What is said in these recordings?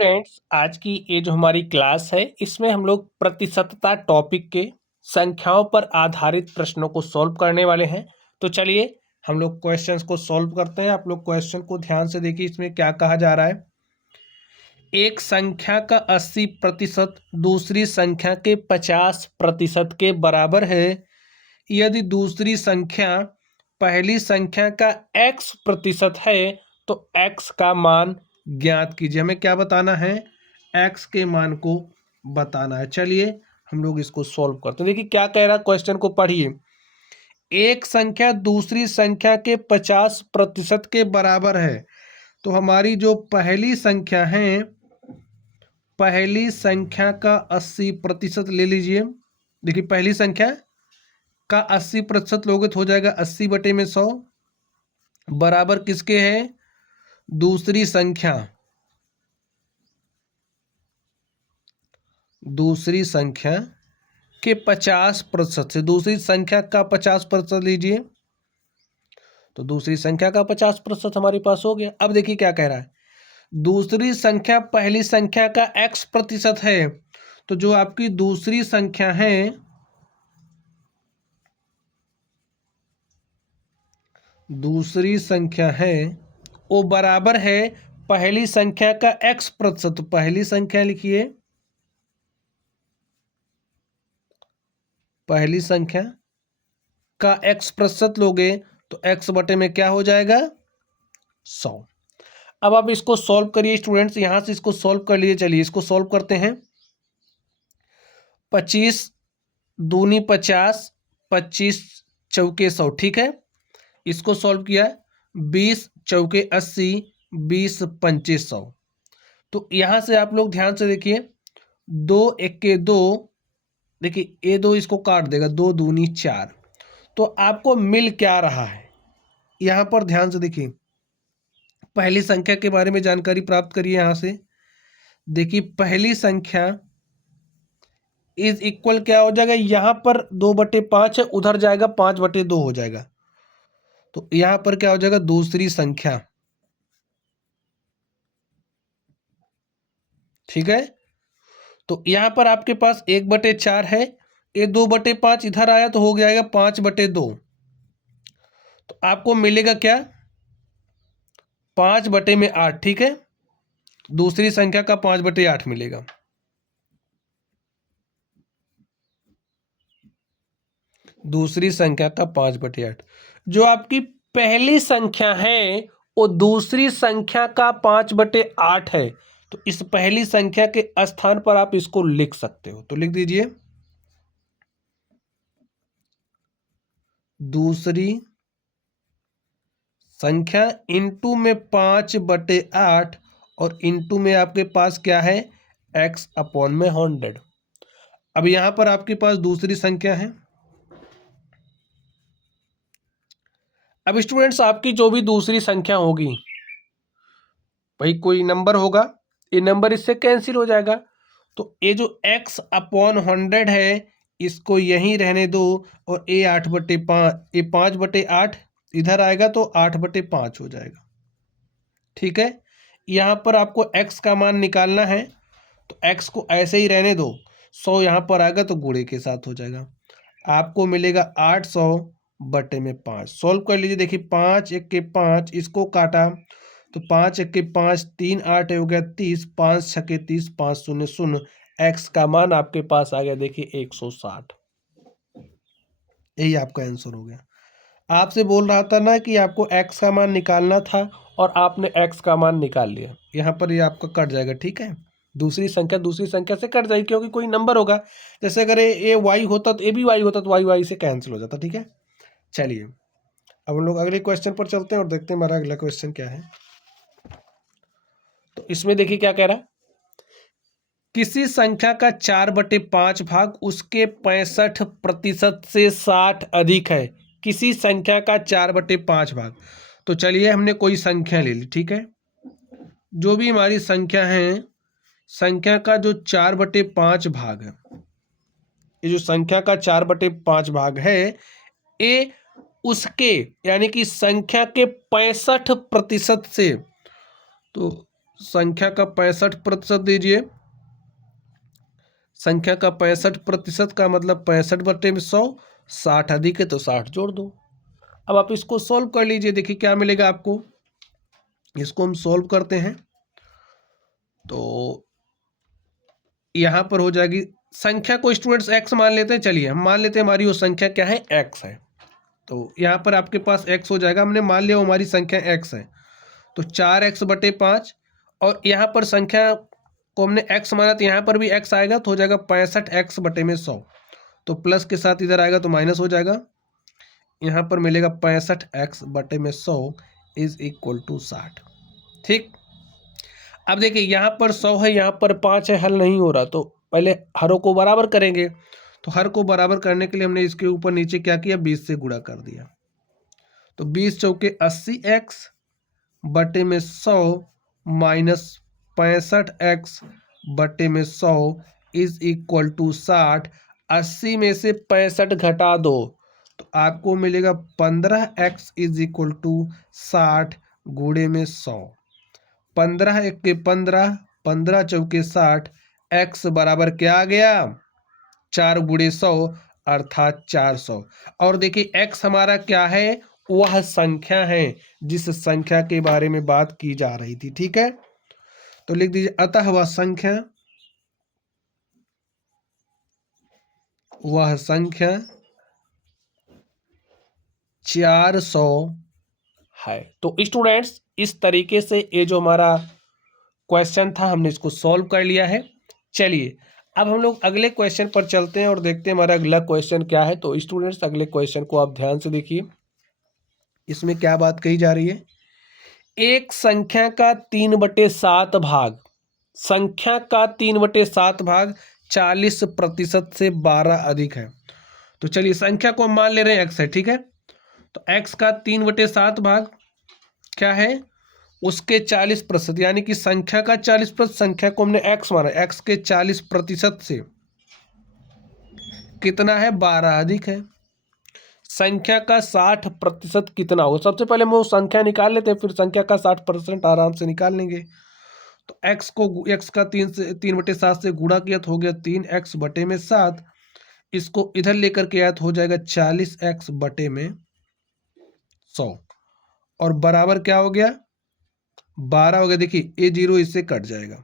Friends, आज की ये जो हमारी क्लास है इसमें हम लोग प्रतिशतता टॉपिक के संख्याओं पर आधारित प्रश्नों को सॉल्व करने वाले हैं। तो चलिए हम लोग क्वेश्चंस को सॉल्व करते हैं। आप लोग क्वेश्चन को ध्यान से देखिए, इसमें क्या कहा जा रहा है। एक संख्या का 80% दूसरी संख्या के 50% के बराबर है यदि दूसरी संख्या पहली संख्या का x% है तो x का मान ज्ञात कीजिए। हमें क्या बताना है? x के मान को बताना है। चलिए हम लोग इसको सॉल्व करते हैं। देखिए क्या कह रहा है, क्वेश्चन को पढ़िए। एक संख्या दूसरी संख्या के 50% के बराबर है, तो हमारी जो पहली संख्या है, पहली संख्या का 80% ले लीजिए। देखिए पहली संख्या का 80% लोगे तो हो जाएगा 80/100 बराबर किसके है? दूसरी संख्या के 50% से। दूसरी संख्या का 50% लीजिए, तो दूसरी संख्या का 50% हमारे पास हो गया। अब देखिए क्या कह रहा है, दूसरी संख्या पहली संख्या का x% है, तो जो आपकी दूसरी संख्या है, वो बराबर है पहली संख्या का x%। तो पहली संख्या लिखिए, पहली संख्या का x% लोगे तो x बटे में क्या हो जाएगा? 100। अब आप इसको सॉल्व करिए स्टूडेंट्स, यहां से इसको सॉल्व कर लिए। चलिए इसको सॉल्व करते हैं। 25 दूनी 50, 25 चौके 100, ठीक है। इसको सॉल्व किया, 20 चौके 80, 20 पंचे 100। तो यहां से आप लोग ध्यान से देखिए, 2 1 2, देखिए ये 2 इसको काट देगा, 2 दूनी 4। तो आपको मिल क्या रहा है, यहां पर ध्यान से देखिए। पहली संख्या के बारे में जानकारी प्राप्त करिए। यहां से देखिए पहली संख्या इज इक्वल क्या हो जाएगा, यहां पर 2/5 है, उधर जाएगा 5/2 हो जाएगा। तो यहां पर क्या हो जाएगा? दूसरी संख्या, ठीक है। तो यहां पर आपके पास 1/4 है, ये 2/5 इधर आया तो हो जाएगा 5/2। तो आपको मिलेगा क्या? 5/8, ठीक है। दूसरी संख्या का 5/8 मिलेगा। दूसरी संख्या का 5/8। जो आपकी पहली संख्या है वो दूसरी संख्या का 5/8 है, तो इस पहली संख्या के स्थान पर आप इसको लिख सकते हो। तो लिख दीजिए, दूसरी संख्या इंटू में 5/8 और इंटू में आपके पास क्या है? x/100। अब यहां पर आपके पास दूसरी संख्या है। अब स्टूडेंट्स आपकी जो भी दूसरी संख्या होगी, भाई कोई नंबर होगा, ये नंबर इससे कैंसिल हो जाएगा। तो ये जो x/100 है इसको यहीं रहने दो, और ये 8/5, ये 5/8 इधर आएगा तो 8/5 हो जाएगा, ठीक है। यहां पर आपको x का मान निकालना है, तो x को ऐसे ही रहने दो। 100 यहां पर आएगा तो गुणे के साथ हो जाएगा। आपको मिलेगा 800/5। सॉल्व कर लीजिए। देखिए 5 1 के 5, इसको काटा तो 5 1 के 5, 3 8 हो गया 30, 5 6 के 30, 5 0 0। x का मान आपके पास आ गया, देखिए 160। यही आपका आंसर हो गया। आपसे बोल रहा था ना कि आपको x का मान निकालना था, और आपने x का मान निकाल लिया। यहाँ पर ये आपका कट जाएगा, ठीक है। दूसरी संख्या से कट जाएगी, क्योंकि कोई नंबर होगा। जैसे अगर ये y होता तो ये भी y होता, तो y से कैंसिल हो जाता, ठीक है। चलिए अब हम लोग अगले क्वेश्चन पर चलते हैं और देखते हैं हमारा अगला क्वेश्चन क्या है। तो इसमें देखिए क्या कह रहा है, किसी संख्या का 4/5 भाग उसके 65% से 60 अधिक है। किसी संख्या का 4/5 भाग। तो चलिए हमने कोई संख्या ले ली, ठीक है। जो भी हमारी संख्या है, संख्या का जो 4/5 भाग है, ये जो संख्या का 4/5 भाग है, ये उसके यानी कि संख्या के 65% से, तो संख्या का 65% दीजिए। संख्या का 65% का मतलब 65/100, 60 अधिक है तो 60 जोड़ दो। अब आप इसको सॉल्व कर लीजिए, देखिए क्या मिलेगा आपको। इसको हम सॉल्व करते हैं तो यहाँ पर हो जाएगी, संख्या को स्टूडेंट्स x मान लेते हैं। चलिए हम मान लेते हैं हमारी वो संख्या क्या है, x है। तो यहाँ पर आपके पास x हो जाएगा, हमने मान लिया हमारी संख्या x है। तो 4x/5, और यहाँ पर संख्या को हमने x माना तो यहाँ पर भी x आएगा, तो हो जाएगा 65x/100। तो प्लस के साथ इधर आएगा तो माइनस हो जाएगा। यहाँ पर मिलेगा 65x/100 इज इक्वल टू 60। ठीक, अब देखिए यहाँ पर 100 है, यहाँ पर 5 है, हल नहीं हो रहा, तो पहले हरों को बराबर करेंगे। तो हर को बराबर करने के लिए हमने इसके ऊपर नीचे क्या किया, 20 से गुणा कर दिया। तो 20 चौके 80x/100 minus 65x/100 is equal to 60। 80 में से 65 घटा दो तो आपको मिलेगा 15x इज इक्वल टू 60 गुणे में 100। 15 एक के 15, 15 चौके 60, x बराबर क्या आ गया, 4 गुणे 100 अर्थात 400। और देखिए x हमारा क्या है, वह संख्या है जिस संख्या के बारे में बात की जा रही थी। ठीक है, तो लिख दीजिए अतः वह संख्या 400 है। तो स्टूडेंट्स इस तरीके से ये जो हमारा क्वेश्चन था हमने इसको सॉल्व कर लिया है। चलिए अब हम लोग अगले क्वेश्चन पर चलते हैं और देखते हैं हमारा अगला क्वेश्चन क्या है। तो स्टूडेंट्स अगले क्वेश्चन को आप ध्यान से देखिए, इसमें क्या बात कही जा रही है। एक संख्या का 3/7 भाग, संख्या का 3/7 भाग 40% से 12 अधिक है। तो चलिए संख्या को हम मान ले रहे हैं x है। ठीक है, तो x का 3/7 भाग क्या है, उसके 40%, यानी कि संख्या का 40%, संख्या को हमने x माना, x के 40% से कितना है, 12 अधिक है। संख्या का 60% कितना होगा, सबसे पहले हम वो संख्या निकाल लेते हैं, फिर संख्या का 60% आराम से निकाल लेंगे। तो x को x का 3/7 से गुणा किया तो हो गया 3x/7। इसको इधर लेकर के आया तो हो जाएगा 40x/100 और बराबर क्या हो गया, 12 हो गया। देखिए ये 0 इससे कट जाएगा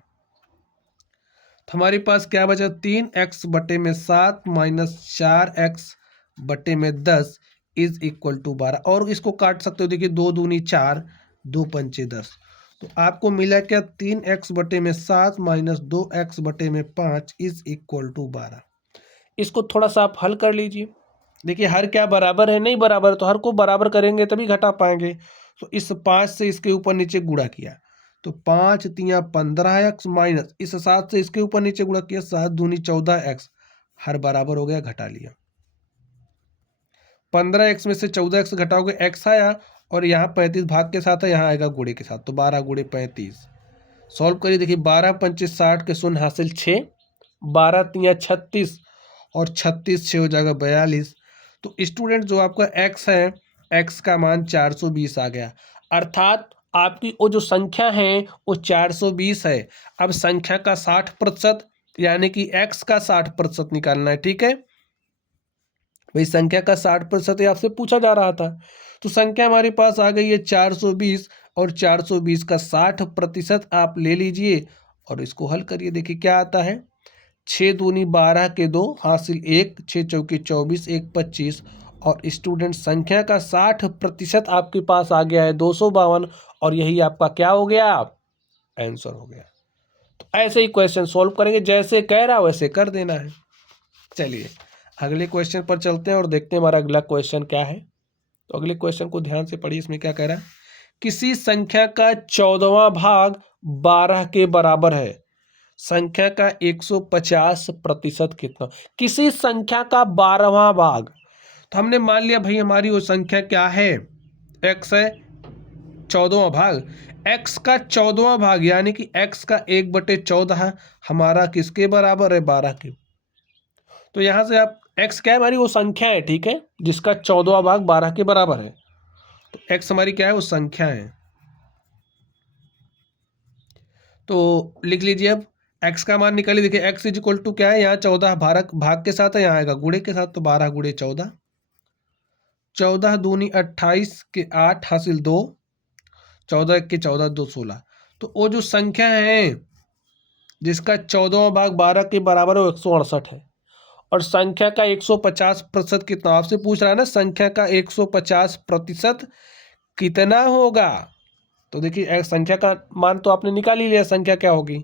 तो हमारे पास क्या बचा, 3x/7 minus 4x/10 is equal to 12। और इसको काट सकते हो, देखिए 2 दूनी 4, 2 पंचे 10। तो आपको मिला क्या, 3x/7 minus 2x/5 is equal to 12। इसको थोड़ा सा आप हल कर लीजिए। देखिए हर क्या बराबर है, नहीं बराबर, तो हर को बराबर करेंगे तभी घटा पाएंगे। तो इस 5 से इसके ऊपर नीचे गुणा किया तो 5 तिया 15x माइनस इस 7 से इसके ऊपर नीचे गुणा किया 7 दूनी 14x, हर बराबर हो गया, घटा लिया। 15x में से 14x घटाओगे x आया, और यहाँ 35 भाग के साथ है, यहाँ आएगा गुणे के साथ, तो 12 गुणे 35। सॉल्व करिए, देखिए 12 पंचे 60 के शून्य हासिल 6, 12 तिया 36 और 36 6 हो जाएगा 42। तो स्टूडेंट जो आपका x है, x का मान 420 आ गया, अर्थात आपकी वो जो संख्या है वो 420 है। अब संख्या का 60% यानी कि x का 60% निकालना है। ठीक है भाई, संख्या का 60% आपसे पूछा जा रहा था, तो संख्या हमारे पास आ गई है 420, और 420 का 60% आप ले लीजिए और इसको हल करिए। देखिए क्या आता है, 6 दूनी 12 के 2 हासिल 1, 6 चौकी 24, 1 25। और स्टूडेंट संख्या का 60% आपके पास आ गया है 252, और यही आपका क्या हो गया, आंसर हो गया। तो ऐसे ही क्वेश्चन सॉल्व करेंगे, जैसे कह रहा वैसे कर देना है। चलिए अगले क्वेश्चन पर चलते हैं और देखते हैं हमारा अगला क्वेश्चन क्या है। तो अगले क्वेश्चन को ध्यान से पढ़िए, इसमें क्या कह रहा है, किसी संख्या का 14वां भाग 12 के बराबर है, संख्या का 150% कितना। किसी संख्या का 12वां भाग, तो हमने मान लिया भाई हमारी वो संख्या क्या है, x है, 14वां भाग, x का 14वां भाग यानी कि x का 1/14 हमारा किसके बराबर है, 12 के। तो यहां से आप x क्या है, हमारी वो संख्या है, ठीक है, जिसका 14वां भाग 12 के बराबर है। तो x हमारी क्या है, वो संख्या है। तो लिख लीजिए अब x का मान निकालिए। देखिए x इज इक्वल टू क्या है, यहाँ 14 भाग के साथ है, यहाँ आएगा गुणे के साथ, तो 12 गुणे 14, 14 दूनी 28 के 8 हासिल 2, 14 के 14 2 16। तो वो जो संख्या है जिसका 14वां भाग 12 के बराबर है वो 168 है। और संख्या का 150% कितना, आपसे पूछ रहा है ना, संख्या का 150% कितना होगा। तो देखिए संख्या का मान तो आपने निकाल ही लिया, संख्या क्या होगी,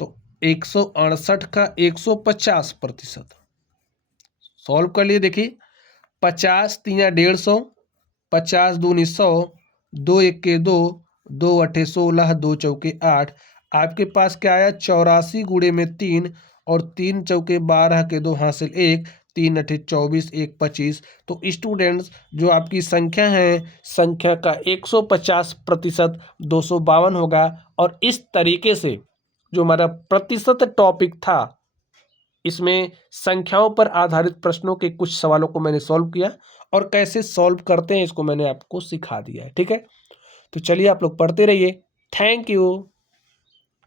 तो 168 का 150%। सॉल्व कर लिए। देखिए 50 3 150, 50 दूनी 100, 2 1 के 2, 2 8 16, 2 चौके 8। आपके पास क्या आया, 84 गुणे में 3 और 3 चौके 12 के 2 हासिल 1, 3 8 24, 1 25। तो स्टूडेंट्स जो आपकी संख्या है, संख्या का 150% 252 होगा। और इस तरीके से जो हमारा प्रतिशत टॉपिक था, इसमें संख्याओं पर आधारित प्रश्नों के कुछ सवालों को मैंने सॉल्व किया और कैसे सॉल्व करते हैं इसको मैंने आपको सिखा दिया है। ठीक है, तो चलिए आप लोग पढ़ते रहिए। Thank you.